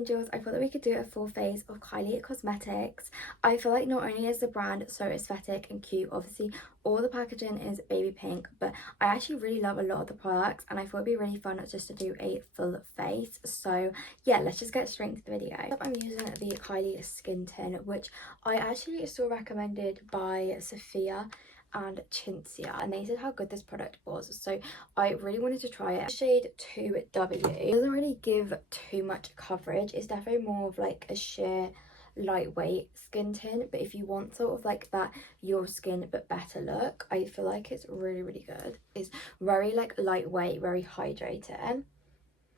angels, I thought that we could do a full face of Kylie Cosmetics. I feel like not only is the brand so aesthetic and cute, obviously all the packaging is baby pink, but I actually really love a lot of the products and I thought it'd be really fun just to do a full face. So yeah, let's just get straight into the video. I'm using the Kylie skin tint, which I actually saw recommended by Sophia and Chintzia, and they said how good this product was, so I really wanted to try it. Shade 2W. It doesn't really give too much coverage. It's definitely more of like a sheer lightweight skin tint, but if you want sort of like that your skin but better look, I feel like it's really good. It's very like lightweight, very hydrating.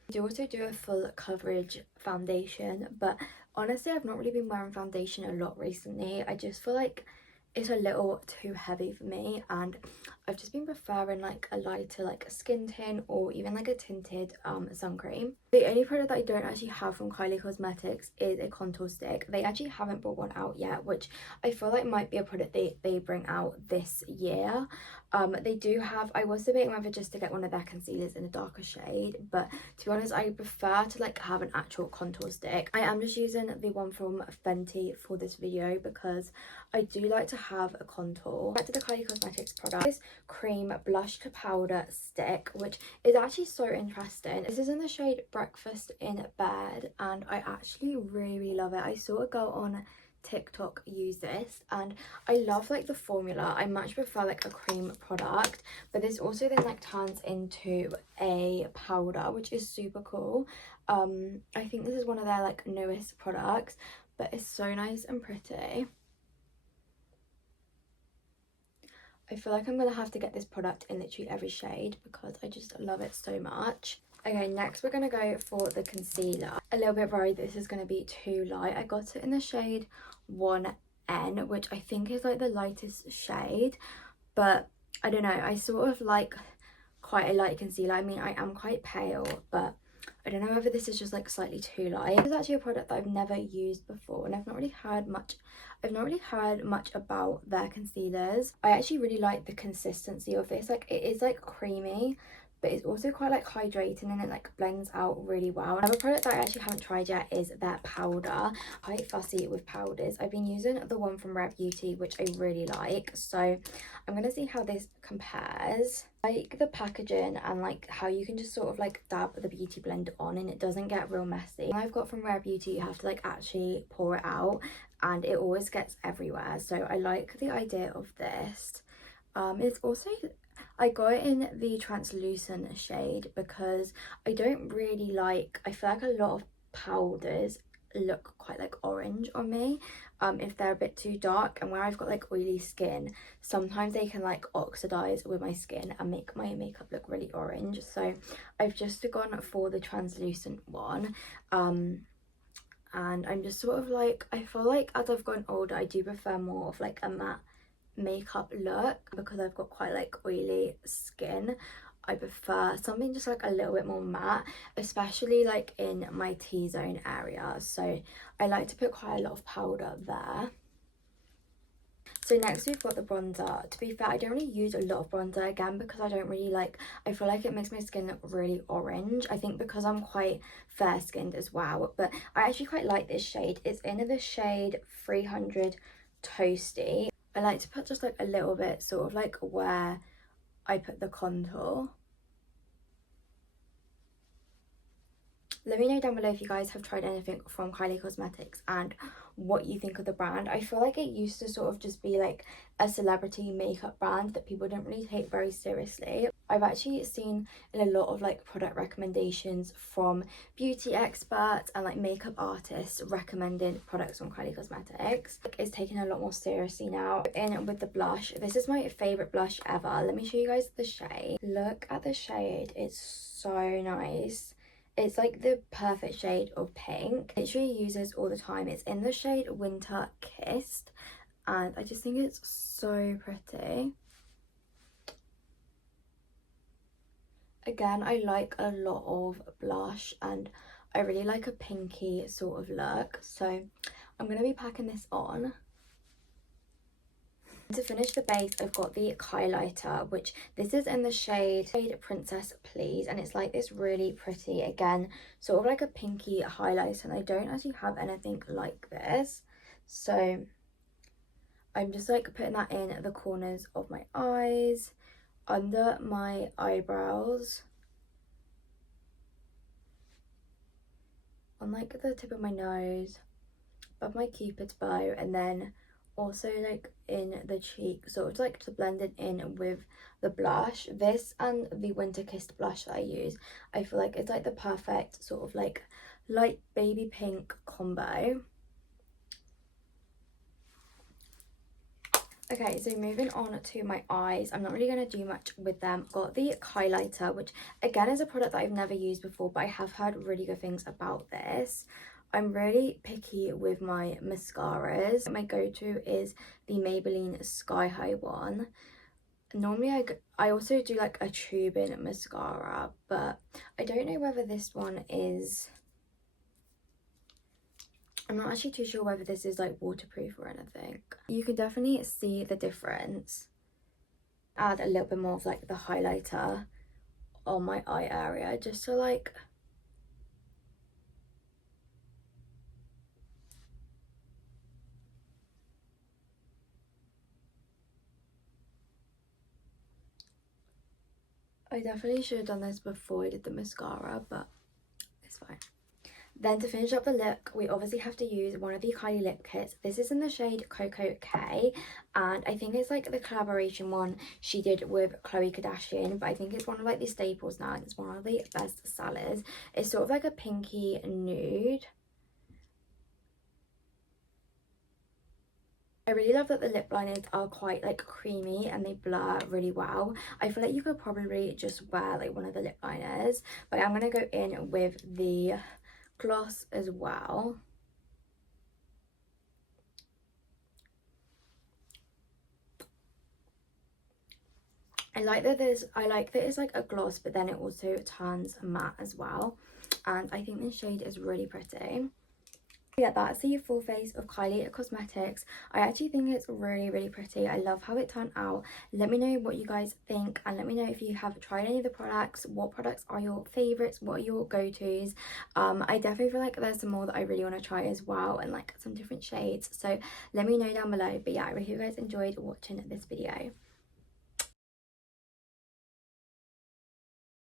I do also do a full coverage foundation, but honestly I've not really been wearing foundation a lot recently. I just feel like it's a little too heavy for me, and I've just been preferring like a lighter, like a skin tint or even like a tinted sun cream. The only product that I don't actually have from Kylie Cosmetics is a contour stick. They actually haven't brought one out yet, which I feel like might be a product they bring out this year. They do have, I was debating whether just to get one of their concealers in a darker shade, but to be honest I prefer to like have an actual contour stick. I am just using the one from Fenty for this video because I do like to have a contour. Back to the Kylie Cosmetics product, this cream blush to powder stick, which is actually so interesting. This is in the shade Breakfast in Bed and I actually really love it. I saw a girl on TikTok use this and I love like the formula. I much prefer like a cream product, but this also then like turns into a powder, which is super cool. I think this is one of their like newest products, but it's so nice and pretty. I feel like I'm gonna have to get this product in literally every shade because I just love it so much. Okay, next we're gonna go for the concealer. A little bit worried this is gonna be too light. I got it in the shade 1N, which I think is like the lightest shade, but I don't know, I sort of like quite a light concealer. I mean, I am quite pale, but I don't know whether this is just like slightly too light. This is actually a product that I've never used before and I've not really heard much about their concealers. I actually really like the consistency of this. Like it is like creamy, but it's also quite like hydrating and it like blends out really well. Another product that I actually haven't tried yet is their powder. I'm quite fussy with powders. I've been using the one from Rare Beauty, which I really like, so I'm gonna see how this compares. I like the packaging and like how you can just sort of like dab the beauty blend on and it doesn't get real messy. I've got from Rare Beauty, you have to like actually pour it out and it always gets everywhere, so I like the idea of this. It's also, I got it in the translucent shade because I don't really like, I feel like a lot of powders look quite like orange on me if they're a bit too dark, and where I've got like oily skin, sometimes they can like oxidize with my skin and make my makeup look really orange. So I've just gone for the translucent one, and I'm just sort of like, I feel like as I've gotten older I do prefer more of like a matte makeup look because I've got quite like oily skin. I prefer something just like a little bit more matte, especially like in my T-zone area, so I like to put quite a lot of powder there. So next we've got the bronzer. To be fair, I don't really use a lot of bronzer again because I don't really like, I feel like it makes my skin look really orange. I think because I'm quite fair skinned as well, but I actually quite like this shade. It's in the shade 300 Toasty. I like to put just like a little bit sort of like where I put the contour. Let me know down below if you guys have tried anything from Kylie Cosmetics and what you think of the brand. I feel like it used to sort of just be like a celebrity makeup brand that people didn't really take very seriously. I've actually seen in a lot of like product recommendations from beauty experts and like makeup artists recommending products from Kylie Cosmetics. It's taken a lot more seriously now. In with the blush, this is my favorite blush ever. Let me show you guys the shade. Look at the shade, it's so nice. It's like the perfect shade of pink. Literally use this all the time. It's in the shade Winter Kissed and I just think it's so pretty. Again, I like a lot of blush and I really like a pinky sort of look, so I'm going to be packing this on. To finish the base, I've got the Kylighter, which this is in the shade Princess Please, and it's like this really pretty, again, sort of like a pinky highlight, and I don't actually have anything like this. So I'm just like putting that in the corners of my eyes, under my eyebrows, on like the tip of my nose, above my cupid's bow, and then also like in the cheek, sort of like to blend it in with the blush. This and the Winter Kissed blush that I use, I feel like it's like the perfect sort of like light baby pink combo. Okay, so moving on to my eyes, I'm not really going to do much with them. Got the Kylighter, which again is a product that I've never used before, but I have heard really good things about this. I'm really picky with my mascaras. My go-to is the Maybelline Sky High one. Normally I also do like a tube-in mascara, but I don't know whether this one is... I'm not actually too sure whether this is like waterproof or anything. You can definitely see the difference. Add a little bit more of like the highlighter on my eye area, just to like... I definitely should have done this before I did the mascara, but it's fine. Then to finish up the look, we obviously have to use one of the Kylie lip kits. This is in the shade Koko K, and I think it's like the collaboration one she did with Khloe Kardashian, but I think it's one of like the staples now, and it's one of the best sellers. It's sort of like a pinky nude. I really love that the lip liners are quite like creamy and they blur really well. I feel like you could probably just wear like one of the lip liners, but I'm going to go in with the gloss as well. I like that it's like a gloss, but then it also turns matte as well, and I think this shade is really pretty. Yeah, that's the full face of Kylie Cosmetics. I actually think it's really pretty. I love how it turned out. Let me know what you guys think, and let me know if you have tried any of the products. What products are your favorites? What are your go-tos? I definitely feel like there's some more that I really want to try as well, and like some different shades, so let me know down below. But yeah, I really hope you guys enjoyed watching this video.